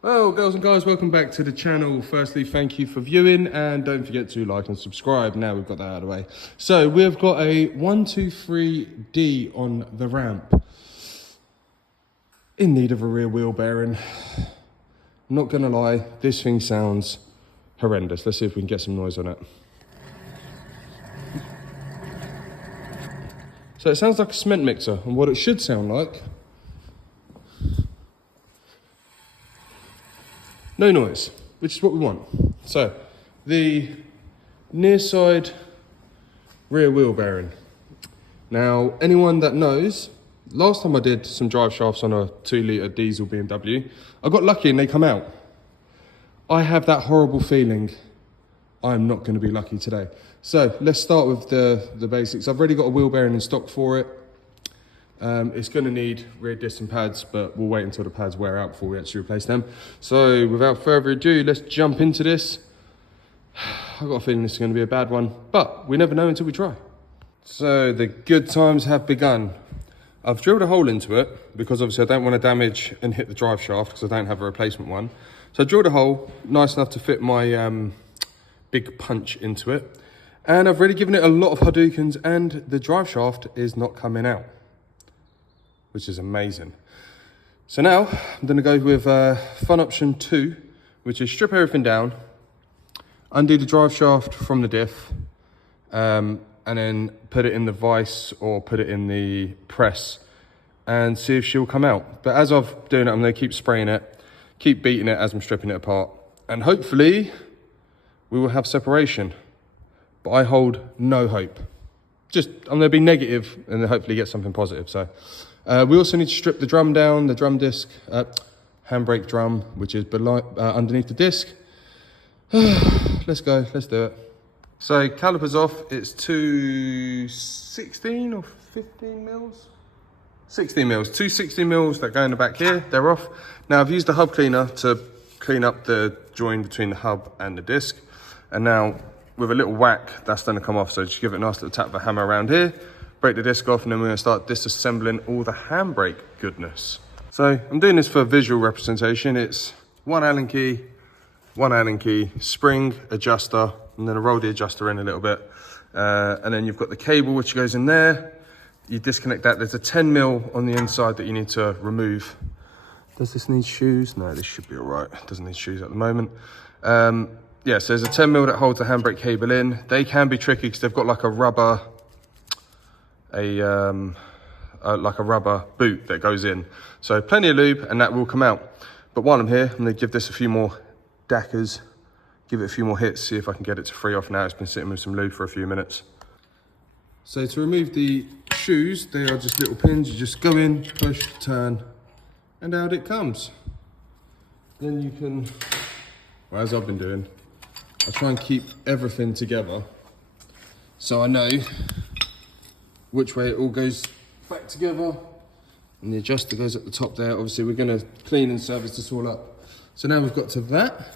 Well, girls and guys, welcome back to the channel. Firstly, thank you for viewing and don't forget to like and subscribe. Now we've got that out of the way. So we've got a 123D on the ramp in need of a rear wheel bearing. I'm not gonna lie, this thing sounds horrendous. Let's see if we can get some noise on it. So it sounds like a cement mixer, and what it should sound like, no noise, which is what we want. So, the near side rear wheel bearing. Now, anyone that knows, last time I did some drive shafts on a 2-litre diesel BMW, I got lucky and they come out. I have that horrible feeling I'm not gonna be lucky today. So, let's start with the basics. I've already got a wheel bearing in stock for it. It's going to need rear disc and pads, but we'll wait until the pads wear out before we actually replace them. So without further ado, let's jump into this. I've got a feeling this is going to be a bad one, but we never know until we try. So the good times have begun. I've drilled a hole into it because obviously I don't want to damage and hit the drive shaft because I don't have a replacement one. So I drilled a hole nice enough to fit my big punch into it. And I've already given it a lot of Hadoukens and the drive shaft is not coming out, which is amazing. So now I'm gonna go with fun option 2, which is strip everything down, undo the drive shaft from the diff, and then put it in the vise or put it in the press and see if she'll come out. But as I'm doing it, I'm gonna keep spraying it, keep beating it as I'm stripping it apart, and hopefully we will have separation. But I hold no hope. I'm gonna be negative and then hopefully get something positive. So we also need to strip the drum down, the drum disc, handbrake drum, which is underneath the disc. Let's go, let's do it. So calipers off, it's 216 or 15 mils? 16 mils, 216 mils that go in the back here, they're off. Now I've used the hub cleaner to clean up the join between the hub and the disc. And now with a little whack, that's gonna come off. So just give it a nice little tap of a hammer around here, break the disc off, and then we're gonna start disassembling all the handbrake goodness. So I'm doing this for visual representation. It's one Allen key, spring, adjuster, and then I roll the adjuster in a little bit. And then you've got the cable which goes in there. You disconnect that. There's a 10 mil on the inside that you need to remove. Does this need shoes? No, this should be all right. It doesn't need shoes at the moment. Yeah, so there's a 10 mil that holds the handbrake cable in. They can be tricky because they've got like a rubber, like a rubber boot that goes in. So plenty of lube and that will come out. But while I'm here, I'm gonna give this a few more dackers, give it a few more hits, see if I can get it to free off now. It's been sitting with some lube for a few minutes. So to remove the shoes, they are just little pins. You just go in, push, turn, and out it comes. Then you can, well, as I've been doing, I try and keep everything together so I know which way it all goes back together, and the adjuster goes at the top there. Obviously we're going to clean and service this all up. So now we've got to that,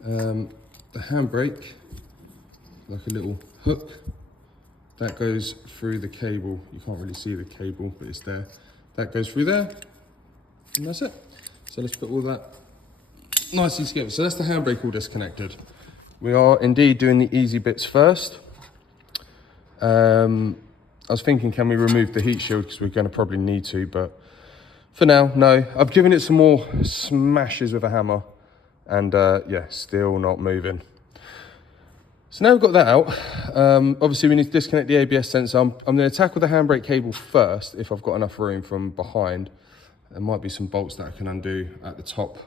the handbrake, like a little hook that goes through the cable. You can't really see the cable, but it's there. That goes through there, and that's it. So let's put all that nicely together. So that's the handbrake all disconnected. We are indeed doing the easy bits first. I was thinking, can we remove the heat shield because we're going to probably need to, but for now, no. I've given it some more smashes with a hammer and yeah, still not moving. So now we've got that out. Obviously we need to disconnect the ABS sensor. I'm going to tackle the handbrake cable first if I've got enough room from behind. There might be some bolts that I can undo at the top.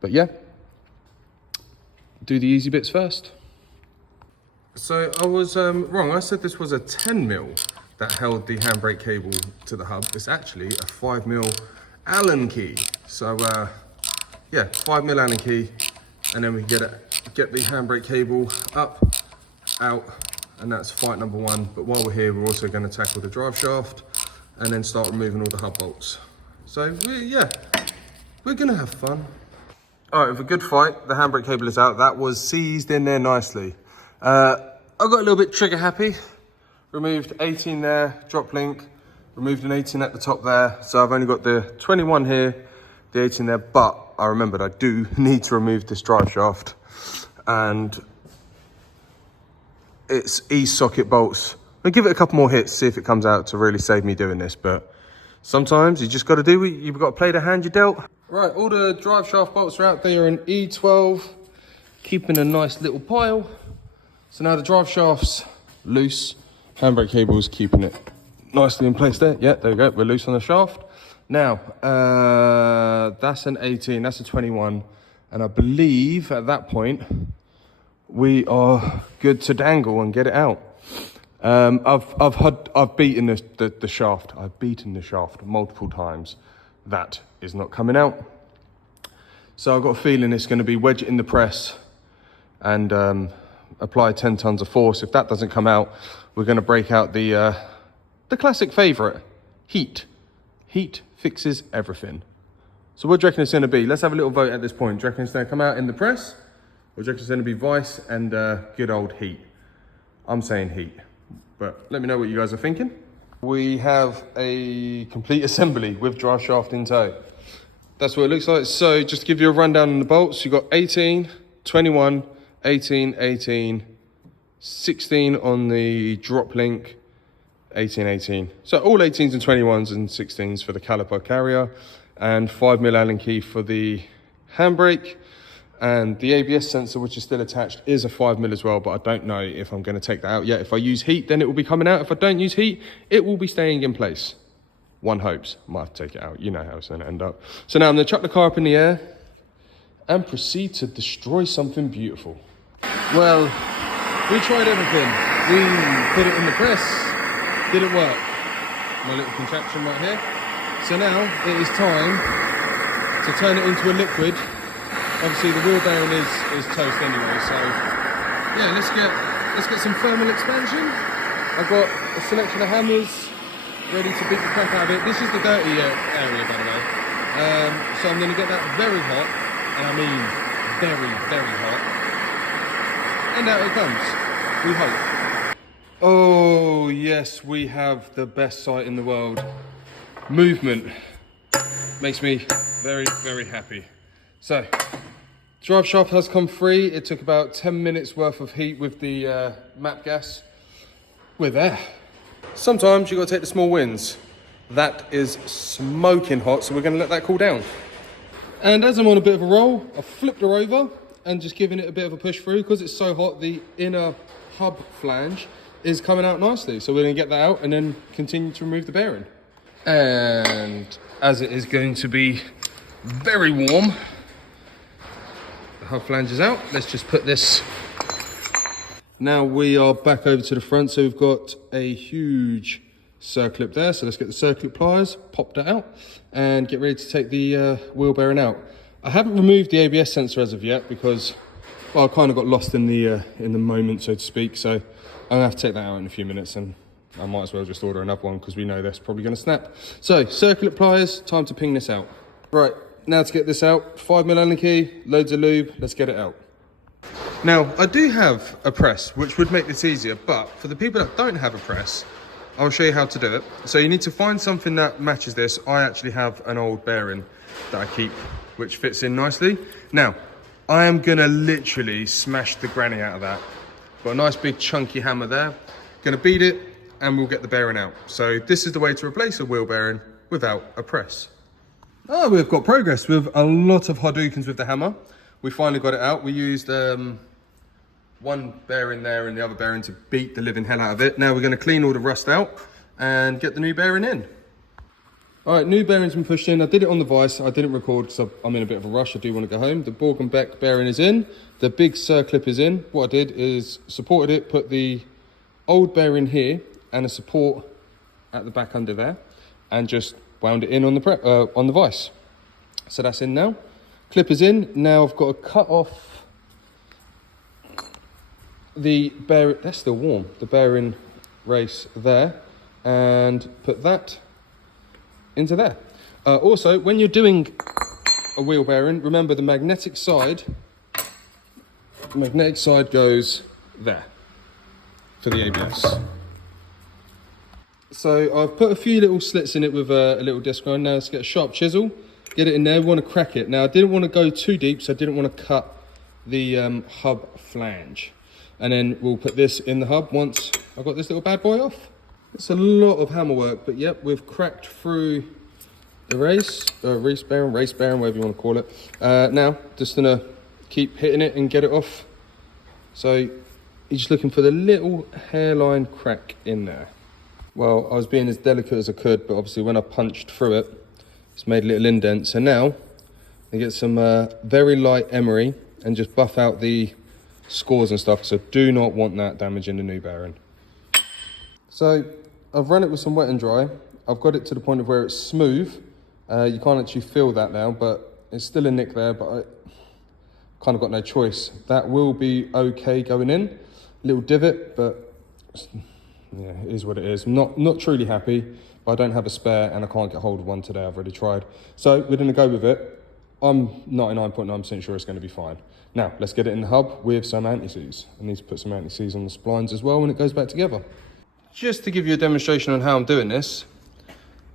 But yeah, do the easy bits first. So I was wrong. I said this was a 10 mil that held the handbrake cable to the hub. It's actually a 5 mil Allen key. So yeah, 5 mil Allen key, and then we can get the handbrake cable up, out, and that's fight number 1. But while we're here, we're also going to tackle the drive shaft and then start removing all the hub bolts. So yeah, we're going to have fun. All right, with a good fight, the handbrake cable is out. That was seized in there nicely. I got a little bit trigger happy. Removed 18 there, drop link. Removed an 18 at the top there. So I've only got the 21 here, the 18 there, but I remembered I do need to remove this drive shaft, and it's E-socket bolts. I'll give it a couple more hits, see if it comes out to really save me doing this, but sometimes you just got to do it. You've got to play the hand you're dealt. Right, all the drive shaft bolts are out. They are in E12, keeping a nice little pile. So now the drive shaft's loose. Handbrake cable's keeping it nicely in place there. Yeah, there we go. We're loose on the shaft. Now, that's an 18, that's a 21. And I believe at that point, we are good to dangle and get it out. I've beaten the shaft. I've beaten the shaft multiple times. That is not coming out. So I've got a feeling it's going to be wedge it in the press and apply 10 tons of force. If that doesn't come out, we're going to break out the classic favourite, heat. Heat fixes everything. So what do you reckon it's going to be? Let's have a little vote at this point. Do you reckon it's going to come out in the press? Or do you reckon it's going to be vice and good old heat? I'm saying heat. But let me know what you guys are thinking. We have a complete assembly with drive shaft in tow. That's what it looks like. So just to give you a rundown on the bolts, you've got 18, 21, 18, 18, 16 on the drop link, 18, 18. So all 18s and 21s and 16s for the caliper carrier, and 5mm Allen key for the handbrake. And the ABS sensor, which is still attached, is a 5mm as well, but I don't know if I'm going to take that out yet. If I use heat, then it will be coming out. If I don't use heat, it will be staying in place. One hopes. Might have to take it out. You know how it's going to end up. So now I'm going to chuck the car up in the air and proceed to destroy something beautiful. Well, we tried everything. We put it in the press. Didn't work. My little contraption right here. So now it is time to turn it into a liquid. Obviously the wheel bearing is toast anyway, so yeah, let's get some thermal expansion. I've got a selection of hammers ready to beat the crap out of it. This is the dirty area, by the way. So I'm going to get that very hot, and I mean very, very hot. And out it comes, we hope. Oh yes, we have the best sight in the world. Movement makes me very, very happy. So, drive shaft has come free. It took about 10 minutes worth of heat with the map gas. We're there. Sometimes you got to take the small wins. That is smoking hot, so we're going to let that cool down. And as I'm on a bit of a roll, I've flipped her over and just giving it a bit of a push through. Because it's so hot, the inner hub flange is coming out nicely. So we're going to get that out and then continue to remove the bearing. And as it is going to be very warm, the hub flange is out. Let's just put this. Now we are back over to the front. So we've got a huge circlip there. So let's get the circlip pliers, pop that out and get ready to take the wheel bearing out. I haven't removed the ABS sensor as of yet because, well, I kind of got lost in the moment, so to speak. So I'm gonna have to take that out in a few minutes, and I might as well just order another one because we know that's probably going to snap. So circlip pliers, time to ping this out. Right, now to get this out, 5mm Allen key, loads of lube, let's get it out. Now, I do have a press, which would make this easier, but for the people that don't have a press, I'll show you how to do it. So you need to find something that matches this. I actually have an old bearing that I keep, which fits in nicely. Now, I am gonna literally smash the granny out of that. Got a nice big chunky hammer there. Gonna beat it, and we'll get the bearing out. So this is the way to replace a wheel bearing without a press. Oh, we've got progress with a lot of Hadoukens with the hammer. We finally got it out. We used one bearing there and the other bearing to beat the living hell out of it. Now we're going to clean all the rust out and get the new bearing in. All right, new bearing's been pushed in. I did it on the vise. I didn't record because I'm in a bit of a rush. I do want to go home. The Borg and Beck bearing is in. The big circlip is in. What I did is supported it, put the old bearing here and a support at the back under there, and just wound it in on the vise. So that's in now. Clip is in. Now I've got to cut off the bearing. That's still warm. The bearing race there, and put that into there. Also, when you're doing a wheel bearing, remember the magnetic side. The magnetic side goes there for the ABS. So I've put a few little slits in it with a little disc grind. Now let's get a sharp chisel get it in there. We want to crack it. Now, I didn't want to go too deep, so I didn't want to cut the hub flange. And then we'll put this in the hub once I've got this little bad boy off. It's a lot of hammer work, but yep, we've cracked through the race bearing, whatever you want to call it. Now, just gonna keep hitting it and get it off. So you're just looking for the little hairline crack in there. Well, I was being as delicate as I could, but obviously when I punched through it, it's made a little indent. So now I get some very light emery and just buff out the scores and stuff. So do not want that damaging the new bearing. So I've run it with some wet and dry. I've got it to the point of where it's smooth. You can't actually feel that now, but it's still a nick there, but I kind of got no choice. That will be okay going in. Little divot, but yeah, it is what it is. Not truly happy, but I don't have a spare and I can't get hold of one today. I've already tried. So we're gonna go with it. I'm 99.9% sure it's gonna be fine. Now, let's get it in the hub with some anti-seize. I need to put some anti-seize on the splines as well when it goes back together. Just to give you a demonstration on how I'm doing this.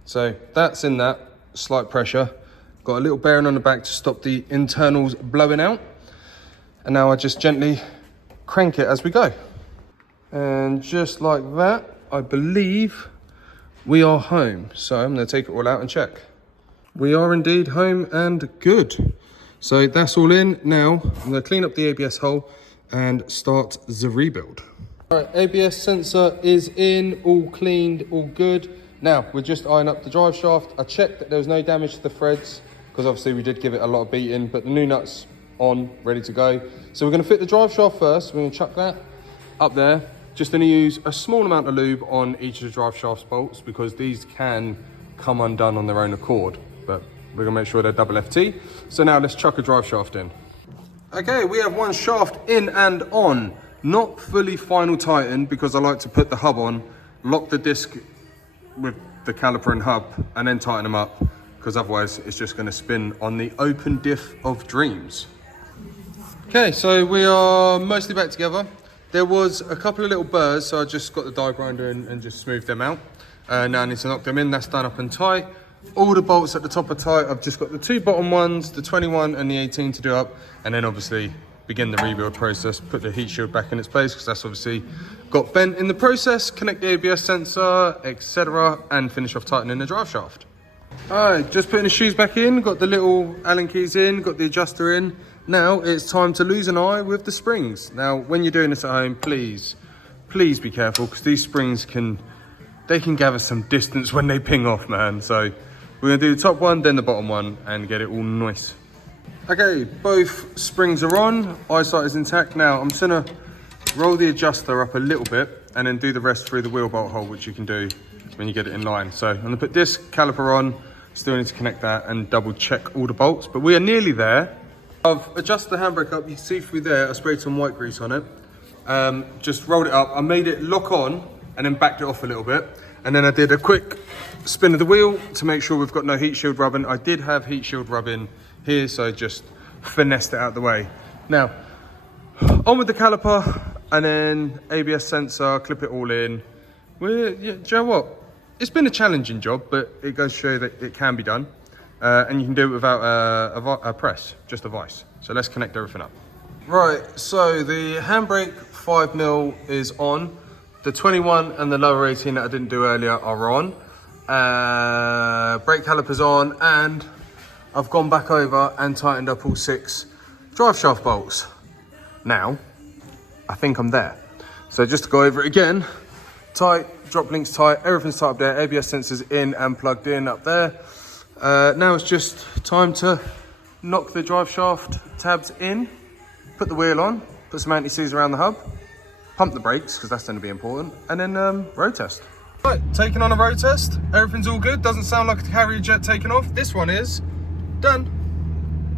So that's in that, slight pressure. Got a little bearing on the back to stop the internals blowing out. And now I just gently crank it as we go. And just like that, I believe we are home. So I'm gonna take it all out and check. We are indeed home and good. So that's all in. Now I'm gonna clean up the ABS hole and start the rebuild. All right, ABS sensor is in, all cleaned, all good. Now we're just eyeing up the drive shaft. I checked that there was no damage to the threads because obviously we did give it a lot of beating, but the new nuts on, ready to go. So we're gonna fit the drive shaft first. We're gonna chuck that up there. Just gonna use a small amount of lube on each of the drive shaft bolts because these can come undone on their own accord, but we're gonna make sure they're double FT. So now let's chuck a drive shaft in. Okay, we have one shaft in and on. Not fully final tightened because I like to put the hub on, lock the disc with the caliper and hub, and then tighten them up because otherwise it's just gonna spin on the open diff of dreams. Okay, so we are mostly back together. There was a couple of little burrs, so I just got the die grinder and just smoothed them out. Now I need to knock them in, that's done up and tight. All the bolts at the top are tight. I've just got the two bottom ones, the 21 and the 18 to do up, and then obviously begin the rebuild process, put the heat shield back in its place because that's obviously got bent in the process, connect the ABS sensor, etc., and finish off tightening the drive shaft. All right, just putting the shoes back in, got the little Allen keys in, got the adjuster in. Now it's time to lose an eye with the springs. Now, when you're doing this at home, please be careful because these springs can gather some distance when they ping off, man. So we're gonna do the top one, then the bottom one, and get it all nice. Okay, both springs are on, eyesight is intact. Now I'm just gonna roll the adjuster up a little bit and then do the rest through the wheel bolt hole, which you can do when you get it in line. So I'm gonna put this caliper on, still need to connect that and double check all the bolts, but we are nearly there. I've adjusted the handbrake up, you can see through there, I sprayed some white grease on it. Just rolled it up, I made it lock on and then backed it off a little bit. And then I did a quick spin of the wheel to make sure we've got no heat shield rubbing. I did have heat shield rubbing here, so I just finessed it out of the way. Now, on with the caliper and then ABS sensor, clip it all in. Do you know what? It's been a challenging job, but it goes to show that it can be done. And you can do it without a press, just a vise. So let's connect everything up. Right, so the handbrake 5mm is on. The 21 and the lower 18 that I didn't do earlier are on. Brake caliper's on, and I've gone back over and tightened up all 6 drive shaft bolts. Now, I think I'm there. So just to go over it again, tight, drop links tight, everything's tight up there, ABS sensors in and plugged in up there. Now it's just time to knock the drive shaft tabs in, put the wheel on, put some anti-seize around the hub, pump the brakes because that's going to be important, and then road test. Right, taking on a road test. Everything's all good. Doesn't sound like a carrier jet taking off. This one is done.